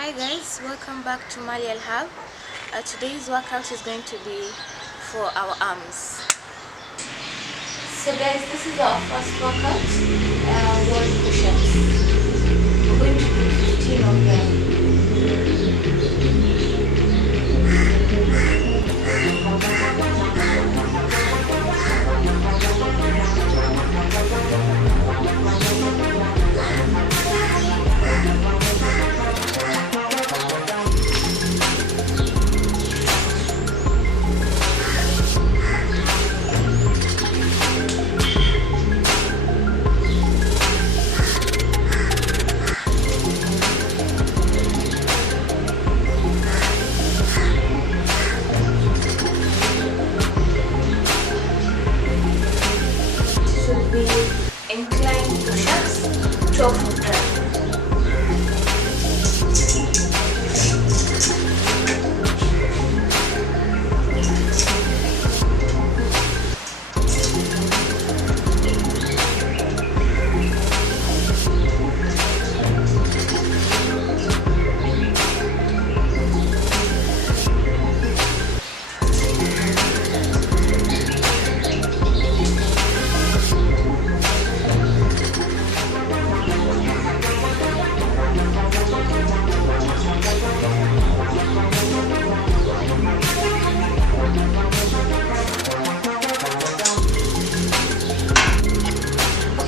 Hi guys, welcome back to Malialhab. Today's workout is going to be for our arms. So guys, this is our first workout, wall push-ups. We're going to do 15 of them. Incline push-ups, 12 of them.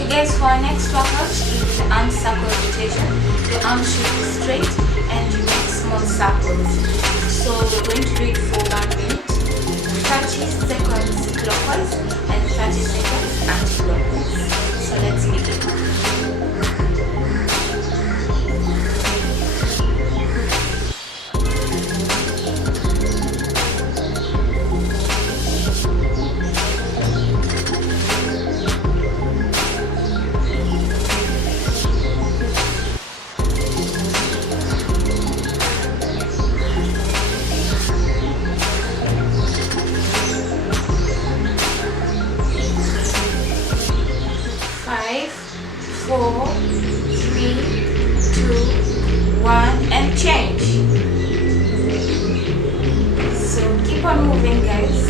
Guys, for our next workout is the arm circle rotation. Your arms should be straight and you make small circles. So we're going to do it for 1 minute, 30 seconds clockwise and 30 seconds anti-clockwise. So let's begin. 4, 3, 2, 1 and change. So keep on moving guys.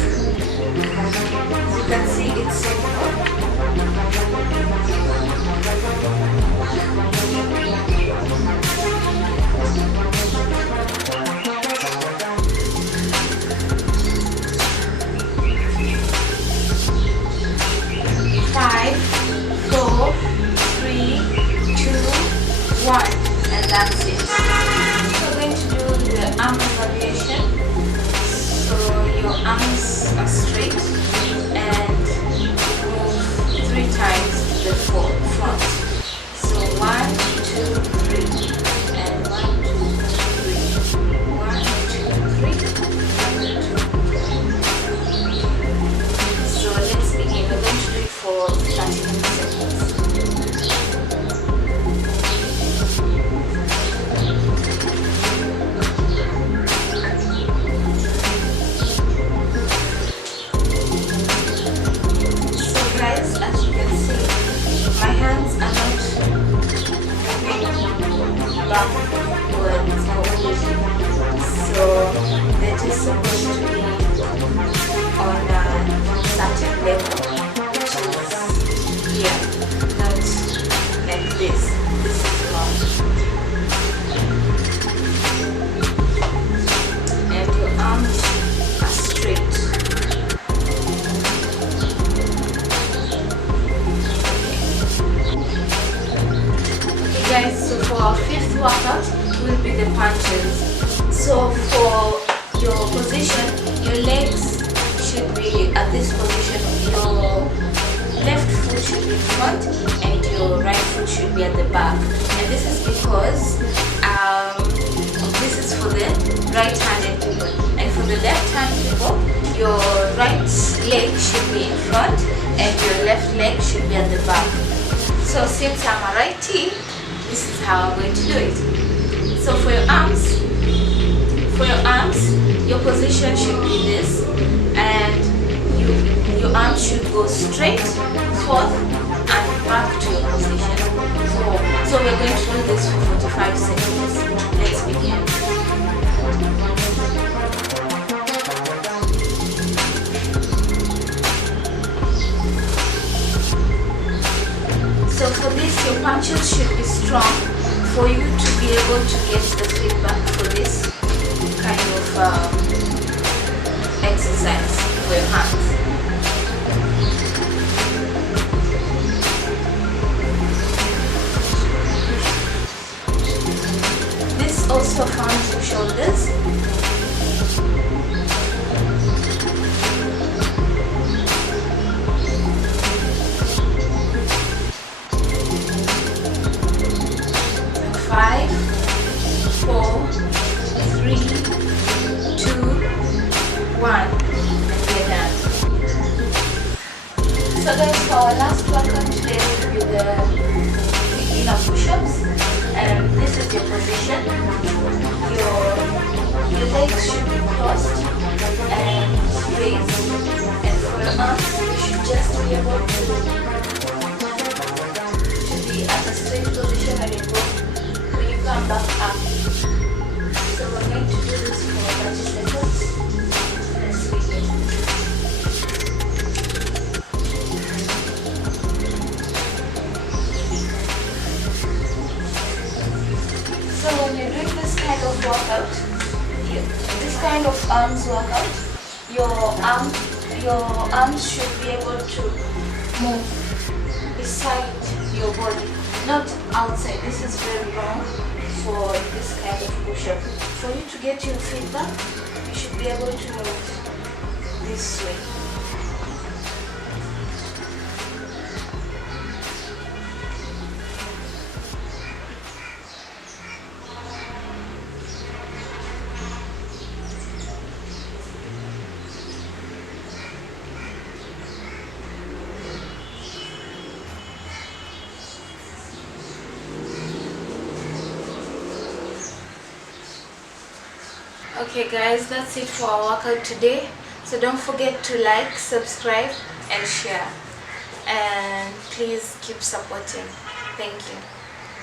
As you can see, it's simple. 5, 4, 3, 2, 1, and that's it. So we're going to do the arm variation. So your arms are straight and move 3 times to the front. So 1, 2, 3, and 1, 2, 3, 1, 2, 3. So let's begin. We're going to do it for 30 seconds. Backwards completely, so they're just supposed to be on a certain level, which is here, not like this. This is wrong, and your arms are straight. Okay guys, so for our fifth workout will be the punches. So for your position, your legs should be at this position. Your left foot should be in front and your right foot should be at the back. And this is because this is for the right-handed people. And for the left-handed people, your right leg should be in front and your left leg should be at the back. So since I'm a righty, this is how I'm going to do it. So for your arms, your position should be this, and your arms should go straight, forth, and back to your position. So we're going to do this for 45 seconds. Let's begin. be able to get the feedback for this kind of exercise for your hands. This also forms your shoulders. Five, 4, 3, 2, 1, and we're done. So guys, for our last workout today will be the beginner push-ups, and this is your position. Your legs should be crossed and raised, and for your arms you should just be able to be at a straight position when you go. Come back up. So we're going to do this for 30 seconds. Let's begin. So when you're doing this kind of workout, this kind of arms workout, your arms should be able to move beside your body, not outside. This is very wrong for this kind of push-up. For you to get your feedback, you should be able to move this way. Okay guys, that's it for our workout today. So don't forget to like, subscribe and share, and please keep supporting. Thank you.